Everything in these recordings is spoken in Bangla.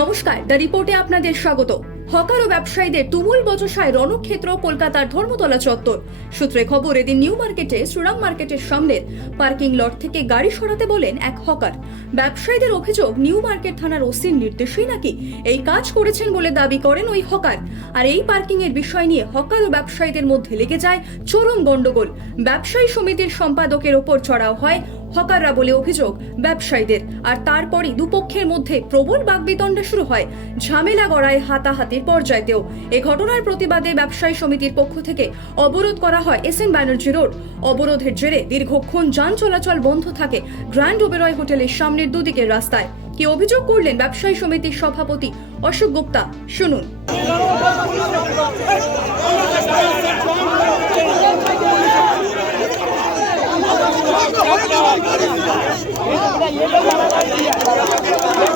নমস্কার, দ্য রিপোর্টে আপনাদের স্বাগত। হকার ও ব্যবসায়ীদের তুমুল বচসায় রণক্ষেত্র, কলকাতার ধর্মতলা চত্বর। সূত্রে খবর, এদিন নিউ মার্কেটে শ্রীরাম মার্কেটের সামনের পার্কিং লট থেকে গাড়ি সরাতে বলেন এক হকার। ব্যবসায়ীদের অভিযোগ, নিউ মার্কেট থানার ওসির নির্দেশেই নাকি এই কাজ করেছেন বলে দাবি করেন ওই হকার। আর এই পার্কিং এর বিষয় নিয়ে হকার ও ব্যবসায়ীদের মধ্যে লেগে যায় চরম গন্ডগোল ব্যবসায়ী সমিতির সম্পাদকের ওপর চড়াও হয় হকাররা বলে অভিযোগ ব্যবসায়ীদের আর তারপরই দুপক্ষের মধ্যে প্রবল বাগবিতণ্ডা শুরু হয় ঝামেলা গড়ায় হাতাহাতির পর্যায়েতেও এ ঘটনার প্রতিবাদে ব্যবসায়ী সমিতির পক্ষ থেকে অবরোধ করা হয় এস এন ব্যানার্জি রোড অবরোধের জেরে দীর্ঘক্ষণ যান চলাচল বন্ধ থাকে গ্র্যান্ড ওবেরয় হোটেলের সামনের দুদিকের রাস্তায় কি অভিযোগ করলেন ব্যবসায়ী সমিতির সভাপতি অশোক গুপ্তা শুনুন Thank you.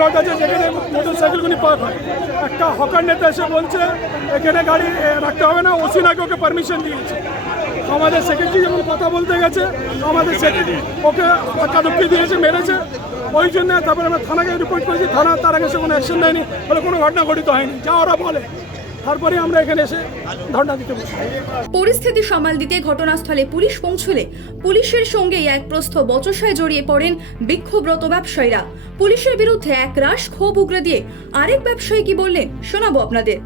পার্কিং লট আছে, যেখানে মোটরসাইকেলগুলি পার্ক হয় একটা হকার নেতা এসে বলছে, এখানে গাড়ি রাখতে হবে না, ওসি নাকি ওকে পারমিশন দিয়েছে। আমাদের সেক্রেটারি যখন কথা বলতে গেছে আমাদের সেক্রেটারি ওকে ধাক্কাধুক্কি দিয়েছে, মেরেছে। ওই জন্য তারপরে আমরা থানাকে রিপোর্ট করেছি। থানা তার আগে সে কোনো অ্যাকশন নেয়নি, বলে কোনো ঘটনা ঘটিত হয়নি। যা ওরা বলে। তারপরে আমরা এখানে এসে ধর্ণা দিতে বসি পরিস্থিতি সামাল দিতে ঘটনাস্থলে পুলিশ পৌঁছলে পুলিশের সঙ্গেই এক প্রস্থ বচসায় জড়িয়ে পড়েন বিক্ষোভরত ব্যবসায়ীরা পুলিশের বিরুদ্ধে এক রাশ ক্ষোভ উগরে দিয়ে আরেক ব্যবসায়ী কি বললেন শোনাবো আপনাদের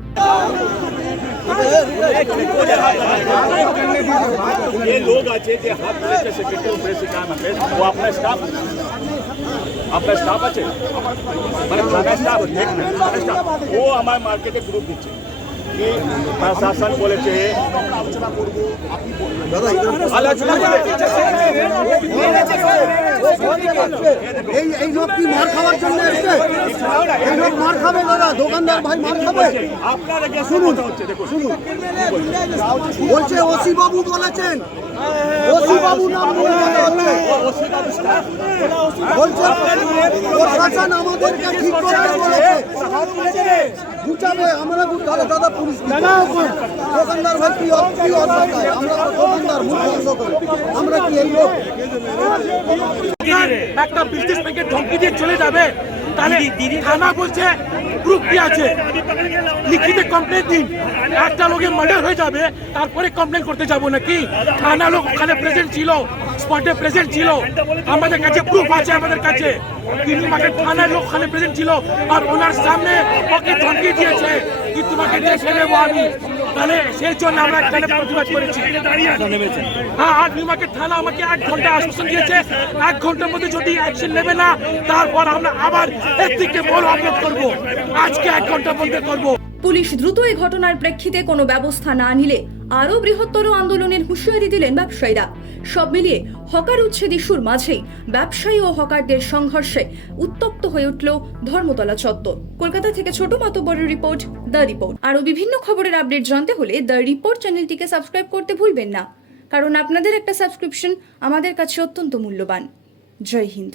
ये लोग আছে যে হাত ধরেছে সেক্রেটারি প্রেসে কাম আছে ও আপনার স্টাফ আপনার স্টাফ আছে মানে থানা স্টাফ থানা স্টাফ ও আমার মার্কেটে গ্রুপ দিচ্ছে কি প্রশাসন বলেছে। এই এই লোক কি মার খাওয়ার জন্য এসছে? এই লোক মার খাবে দাদা? দোকানদার ভাই মার খাবে? শুনুন। শুনুন বলছে ওসি বাবু বলেছেন ওসি বাবু নাম বলছে প্রশাসন আমাদেরকে ঠিক করতে বলেছে। বুঝাবে আমরা বুঝ- দাদা পুলিশ? দোকানদার ভাই কি কি আমরা দোকানদার মুখ বন্ধ করে। আমরা কি এই লোক? একটা বিজনেস ব্যাংকে ধমকি দিয়ে চলে যাবে তাহলে থানা বলছে গ্রুপ কি আছে। লিখিত কমপ্লেন দিন। একটা লোকের মার্ডার হয়ে যাবে তারপরে কমপ্লেন করতে যাব নাকি? থানা লোক ওখানে প্রেজেন্ট ছিল। স্পটে প্রেজেন্ট ছিল। আমাদের কাছে প্রুফ আছে, আমাদের কাছে। তিনি মাকে থানার লোক ওখানে প্রেজেন্ট ছিল আর ওনার সামনে ওকে ধমকি দিয়েছে কি তোমাকে দেখে নেব আমি। তাহলে সেই জন্য আমরা এখানে প্রতিবাদ করেছি। হ্যাঁ আর নিউমার্কেট থানা আমাকে এক ঘণ্টা আশ্বাসন দিয়েছে। এক ঘণ্টার মধ্যে যদি অ্যাকশন নেবে না, তারপর আমরা আবার এর থেকে বড় অবরোধ করব। আজকে এক ঘণ্টার মধ্যে করব। পুলিশ দ্রুত এই ঘটনার প্রেক্ষিতে কোনো ব্যবস্থা না নিলে আরও বৃহত্তর আন্দোলনের হুঁশিয়ারি দিলেন ব্যবসায়ীরা। সব মিলিয়ে হকার উচ্ছেদ ইস্যুর মাঝেই ব্যবসায়ী ও হকারদের সংঘর্ষে উত্তপ্ত হয়ে উঠল ধর্মতলা চত্বর। কলকাতা থেকে ছোট মাতব্বরের রিপোর্ট, দ্য রিপোর্ট। আরও বিভিন্ন খবরের আপডেট জানতে হলে দ্য রিপোর্ট চ্যানেলটিকে সাবস্ক্রাইব করতে ভুলবেন না। কারণ আপনাদের একটা সাবস্ক্রিপশন আমাদের কাছে অত্যন্ত মূল্যবান। জয় হিন্দ।